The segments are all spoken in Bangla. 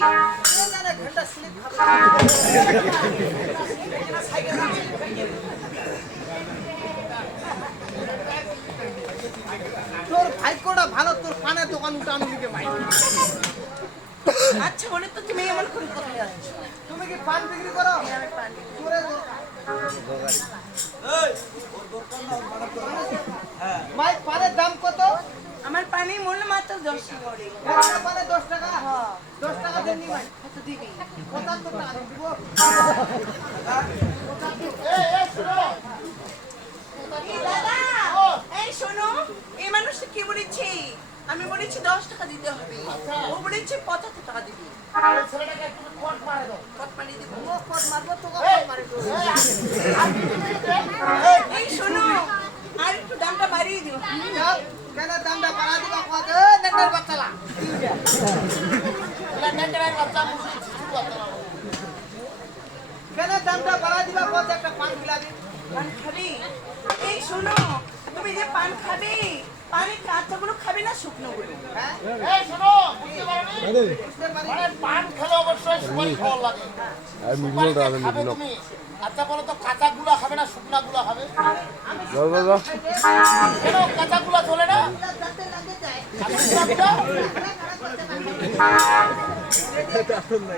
তোর ভাগ্যটা ভালো, তোর পানের দোকান উঠানো দিকে ভাই। আচ্ছা বলে তো তুমি এমন করে কোথায় যাচ্ছ? তুমি কি পান বিক্রি করো? আমি পান ভাই পানের দাম কত? আমার পানি মূল্য মাত্র 10 করে। পানে 10 টাকা? হ্যাঁ 10 টাকা দেননি ভাই। কত দিবি? 75 টাকা দিব। এই দাদা, এই শোনো, এই মানুষটা কি বলেছে? আমি বলেছি 10 টাকা দিতে হবে, ও বলেছে 75 টাকা দিবি। ছেলেটাকে একটু কোট মারে দাও। কত পানি দিব? ও কোট মারবো, তোকে কোট মারে দেবো। এই শোনো, আর একটু দামটা বাড়িয়ে দিও। যাও, কেন দামটা বাড়া দিবা কত? নেটের বাচ্চালা। নেটের বাচ্চা মুসি শিশু বাচ্চা। কেন দামটা বাড়া দিবা কত? একটা পান বিলাবি। পান খাবি? এই শোনো, তুমি যে পান খাবে, পানির কাঁচাগুলো খাবে না শুকনোগুলো? হ্যাঁ? এই শোনো, বুঝতে পারোনি? বুঝতে পারি। মানে পান খেলে অবশ্যই সুপারি খাওয়া লাগে। সুপারি খাবে তুমি। আচ্ছা বলো তো, কাঁচা গুলা খাবে না শুকনা গুলা খাবে? কেন কাঁচা গুলা চলে না? যাতে লাগে যায়। আর শুকনা গুলা?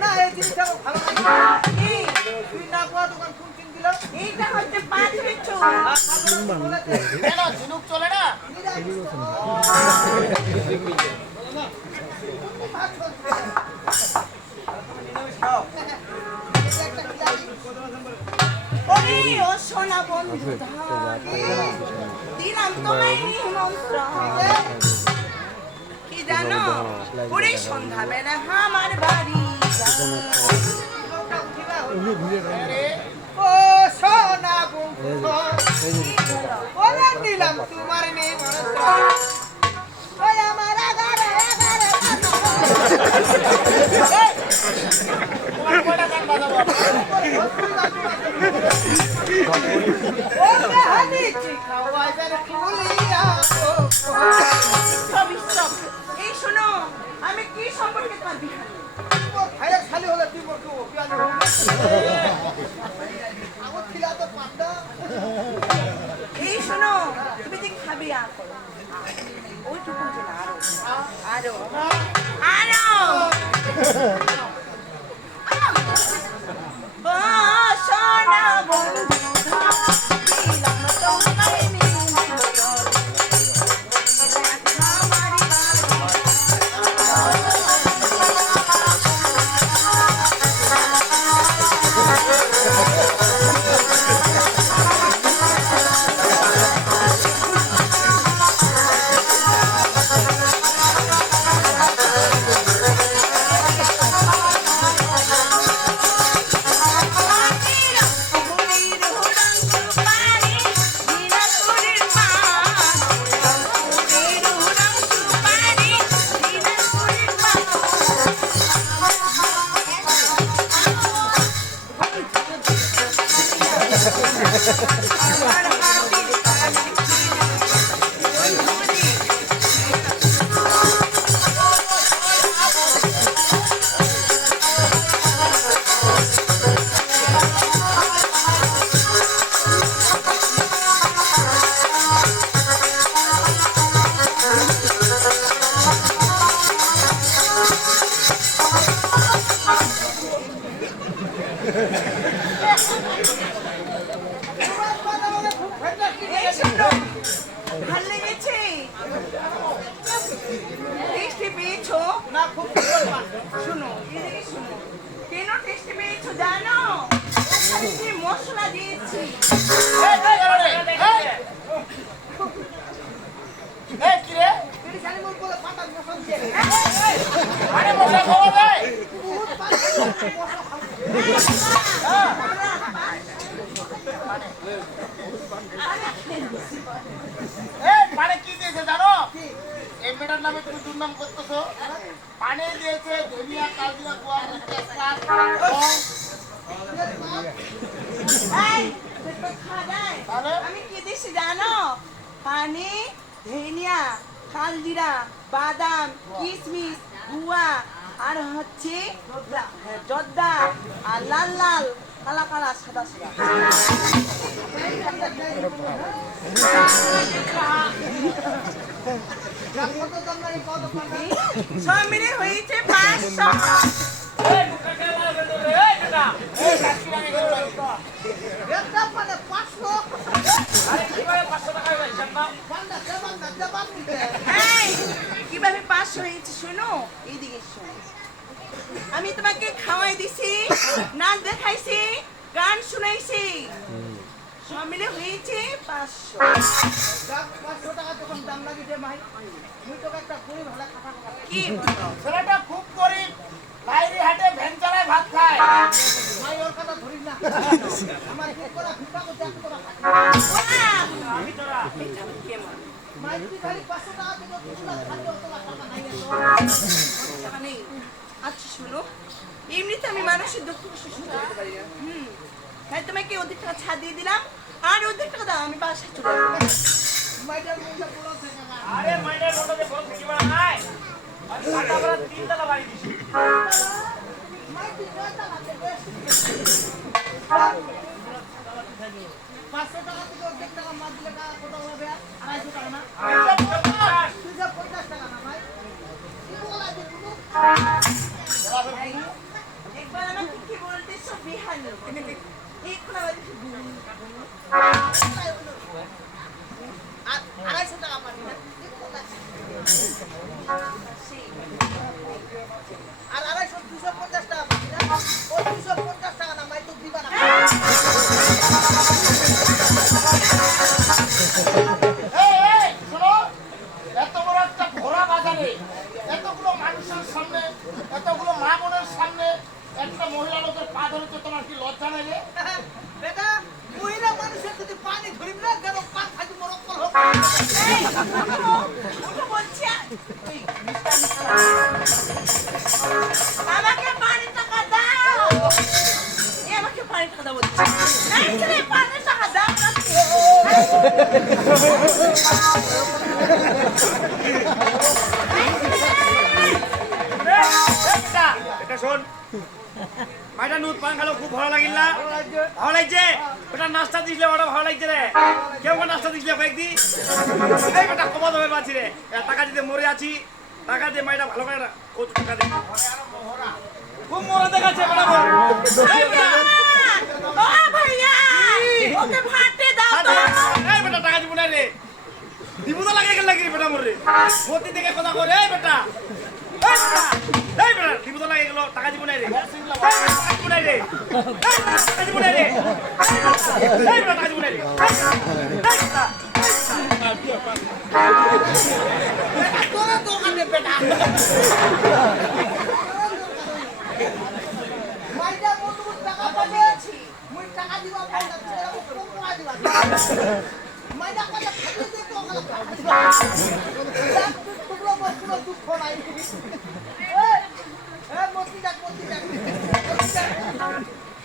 না, এই জিনিসটা আমার ভালো লাগে। এই, তুই না পাওয়া দোকান কোন কিন দিল? এইটা হচ্ছে 5 মিনিট। কেন ঝিনুক চলে না? ওরে ও সোনা বন্ধু দিলাম তোমায় নিমন্ত্রণ। কি জানো, ওরে সন্ধ্যাবেলা আমার বাড়ি ও সোনা বন্ধু, ওরে নিলাম তোমার নিমন্ত্রণ। ওই আমার আগারে আগারে তোমার কয়টা গান বাজাবো? ও মেহানি খাওয়াইবেন ফুলিয়া সবই সব। এই শোনো, আমি কি সম্পর্কে তোমার বিহার ভাইয়া খালি হলে তুই বলতো পিয়াজ আমার খিলাতে পান্ডা। এই শোনো, তুমি যে খাবে আর করো ওইটুকু যে না, আরো আরো ও সোনা বন্ধু দিলাম তোমায় নিমন্ত্রণ। ভাল লেগেছে? টেস্টি পেয়েছো? না খুব সুন্দর পান। শুনো, এদিকে শুনো, কেন টেস্টি পেয়েছো জানো? ওখানে কি মশলা দিয়েছি। এই কারণে এই কি রে? তুই জানি মন করে পাতা মশন দিয়ে আরে মশা খাওয়া যায়? বহুত পাতা এই পানে কি দিয়েছে জানো? এই মেয়েটার নামে তুমি দুর্নাম করতেছো। পানে দিয়েছে ধনিয়া, কালজিরা, গোয়ার তেজপাত, লং। এই, দেখো খাওয়া যায়? তাহলে? আমি কি দিছি জানো? পানি, ধনিয়া, কালজিরা, বাদাম, কিশমিশ, গুয়া আর হচ্ছে জর্দা আর লাল লাল কালা কালা সাদা সাদা কত দাম নাই কত দাম সব মিলে হয়েছে 500 একটা মানে 500 বান্দা জবাব দিতে এই, কিভাবে 500 হয়েছে শোনো এইদিকে শোনো আমি তোমাকে খাওয়াই দিছি নাচ দেখাইছি গান শুনাইছি সব মিলে হয়েছে 500 500 টাকা তখন দাম লাগি যে ভাই মুই তো একটা গরিব হলা খাতা খাতা কি বলো ছেলেটা খুব গরিব, বাইরে হাটে ভ্যান চালায় ভাত খায়। ভাই ওর কথা ধরি না আমার কি করা ভিক্ষা করতে এত করা আমি তোরা এটা কেমন মাই কি খালি 500 টাকা দিও তুলা খালি অত টাকা নাই টাকা নেই আচ্ছা শোনো এমনিতে আমি মানুষের দুঃখ কষ্ট শুনতে পারি না তাই তোমাকে ওদের টাকা ছাড় দিয়ে দিলাম আর ওদের টাকা দাও আমি বাসায় চলে যাবো মাইটার মুখে বলো থেকে না আরে মাইনের মধ্যে বড় থেকে বড় নাই আর সাদা বড় তিন তলা বাড়ি দিছি মাই কি কথা আছে 500 টাকা থেকে 1 টাকা মার দিলে কত হবে 250 টাকা না 250 টাকা না ভাই কি বলা যে তুমি একবার আমাকে কি বলতেছো বিহানি এখন আবার 250 টাকা পাবি না আর 250 টাকা পাবি না ও 250 টাকা না মাই তো দিবা না এই, এই, শোনো, এত বড় একটা ঘোড়া বাজারে এতগুলো মানুষের সামনে, এতগুলো মা বোনের সামনে একটা মহিলা লোকের পা ধরেছে, তোমার কি লজ্জা নেই রে? বেটা মহিলা মানুষের যদি পানি ধরিব না যেন পা থাকি মরক্কল হোক ওটা বলছি ওই মিষ্টামি খাওয়া। আমাকে পানি টাকা দাও এ আমাকে পানি টাকা দাও বলছে এই ছেলে পানি টাকা দাও এটা শোন মাইটা নুত পান খালো খুব ভালো লাগিল না ভালো লাগছে ওটা নাস্তা দিছিলে ওটা ভালো লাগছে রে কেউ নাস্তা দিছিলে কয়েকদি এই বেটা কমা দেবে পাচ্ছি রে টাকা দিতে মরে আছি টাকা দিয়ে মাইটা ভালো করে কত টাকা দে খুব মরা দেখাচ্ছে বেটা বল এই বেটা ও ভাইয়া ওকে ভাতে দাও তো এই বেটা টাকা দিব না রে দিব তো লাগে গেল লাগি বেটা মরে মতি থেকে কথা করে এই বেটা এই বেটা দিব তো লাগে গেল টাকা দিব না রে টাকা দিব না রে টাকা দিব না রে এই বেটা টাকা দিব না রে তোরা দোকানে বেটা মাইটা মতো টাকা পাবে মুই টাকা দিবা পাইলা ছেড়া কম টাকা দিবা মাইটা কথা খাইতে দে তো ওখানে তোমরা মোর কোনো দুঃখ নাই মতি ডাক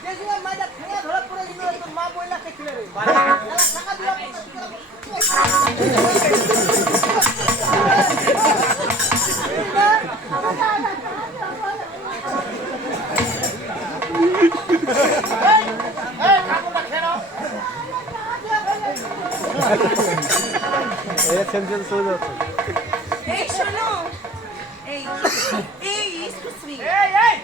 যে সময় মাইটা খেয়ে ধরা পড়ে গেল তোর মা বইলা কে ছিলে রে টাকা দিবা এই, ঠাকুরটা খেয়ে নাও। এই শোনো এই এই এক্সকিউজ মি এই এই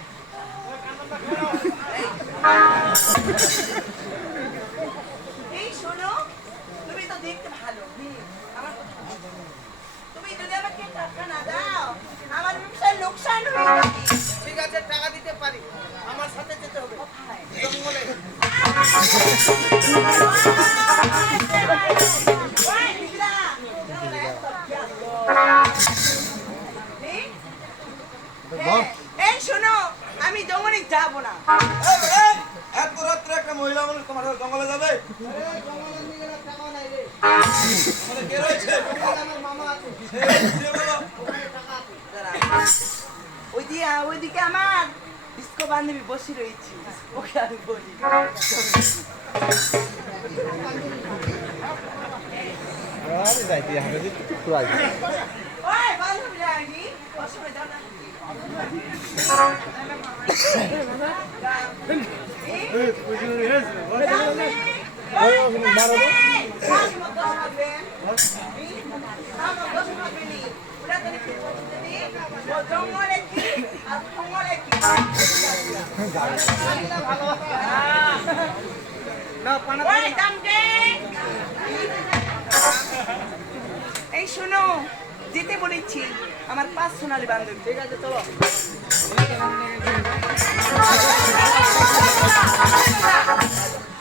এই শোনো তুমি তো দেখতে ভালো আমার কথা শোনো। তুমি যদি আমাকে টাকা না দাও আমার ব্যবসায় লোকসান হয়ে যাবে ঠিক আছে টাকা দিতে পারি আমার সাথে যেতে হবে জঙ্গলে ওই দিদা এই শোনো আমি জঙ্গলে যাব না এত রাত্রে একটা মহিলা মানুষ তোমার জঙ্গলে যাবে জঙ্গলে নিয়ে গেলে টাকা নাই রে মানে কে রয়েছে আমার মামা আছে ওখানে টাকা আছে ওইদিকে আমার ডিস্কো বান্ধবী বসে রয়েছে ওকে আমি বলি ওই বান্ধবী রাগি বসে দাও না এই শোনো, যেতে বলেছি আমার 5 সোনালী বান্ধবী। ঠিক আছে, চলো।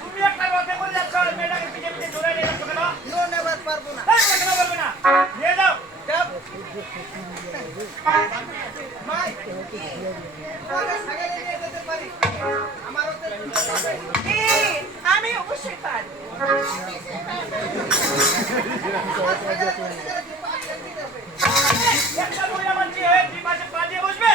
তুমি একটা কথা বলে যাচ্ছ, আর মেয়েটাকে পিঠে পিঠে ধরে নিয়ে যাচ্ছ কেন? নো নেবার পারবো না। এই, কেন বলবে না? নিয়ে যাও। যাব। মাই তোমাকে সাগরে নিয়ে যেতে পারি। আমার ওতে আমি অবশ্যই পারবো। আমার সাগরে করে গেলে কি পাঁচ দিন দিতে হবে। একটা বই আমার যে হয়ে দুই পাশে পা দিয়ে বসবে।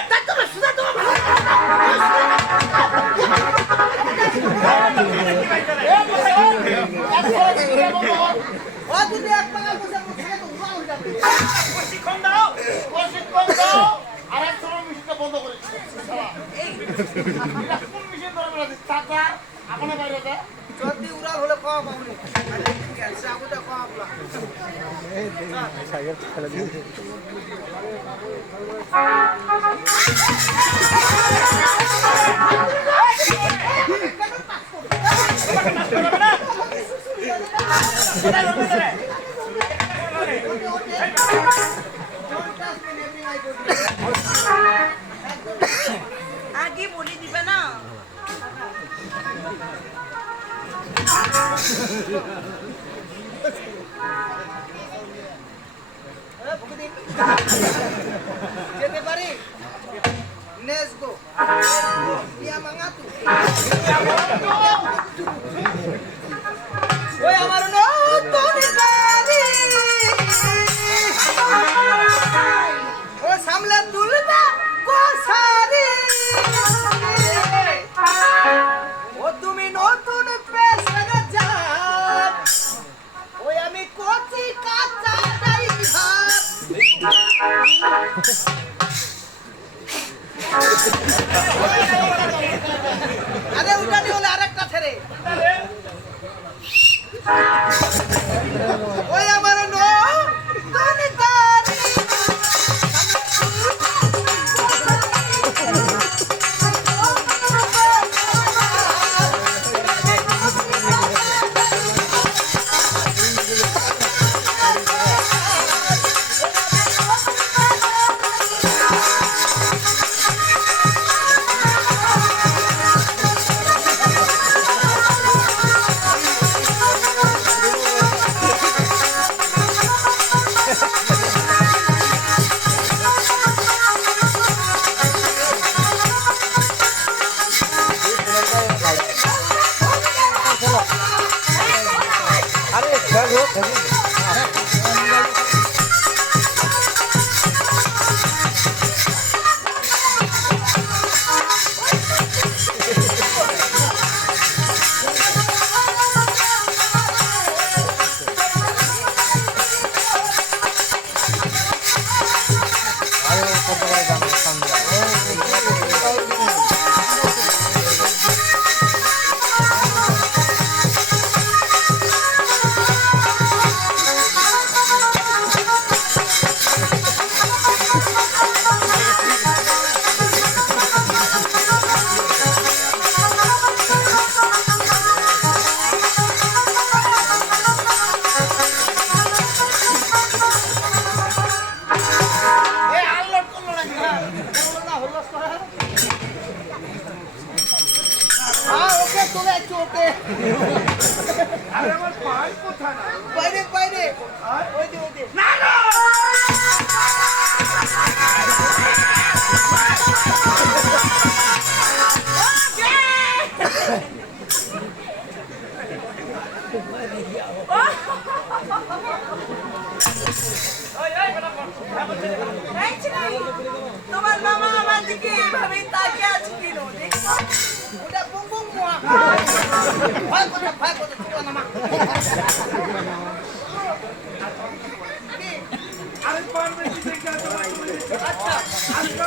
ও যদি এক পাগল বসে বসে তো উড়া হয়ে যাবে। প্রশিক্ষণ দাও। প্রশিক্ষণ দাও। আর এক সময় মিশনটা বন্ধ করেছি। এটা কোন মিশন ধরে বেড়াচ্ছিস? চাচা, আপনি বাইরে যা। যদি উড়া হলে কম পাবনি। আচ্ছা, আগুটা কম আপলা। কোথায় ধরবে তোরে? আগে বলে দিবে না। যেতে পারি? Let's go. Dia mangatu. ওই আমার নতুন গাড়ি ও সামলে তুলনা কোসারি ও তুমি নতুন পেছনে যান ওই আমি কচি কাঁচা ড্রাইভার আরে উঠানি হলে আরেকটা ছেড়ে ওই আমার নতুন গাড়ি বাইরে বাইরে ওই যে ওই যে এই ছেলে, তোমার মামা আমার দিকে এভাবে তাকিয়ে আছে কেন? দেখো। ওটা বুম বুম মোয়া ভয় কথা ছোট নামা আরে আমি পারমিশন দেখে আচ্ছা আজকে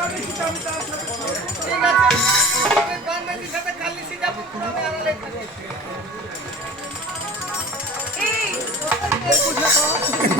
আমি তার সাথে ঠিক আছে আমি গানবাজির সাথে কালি সিঙ্গাপুর পুরো আমি আড়ালে থাকি এই এই বুঝে তো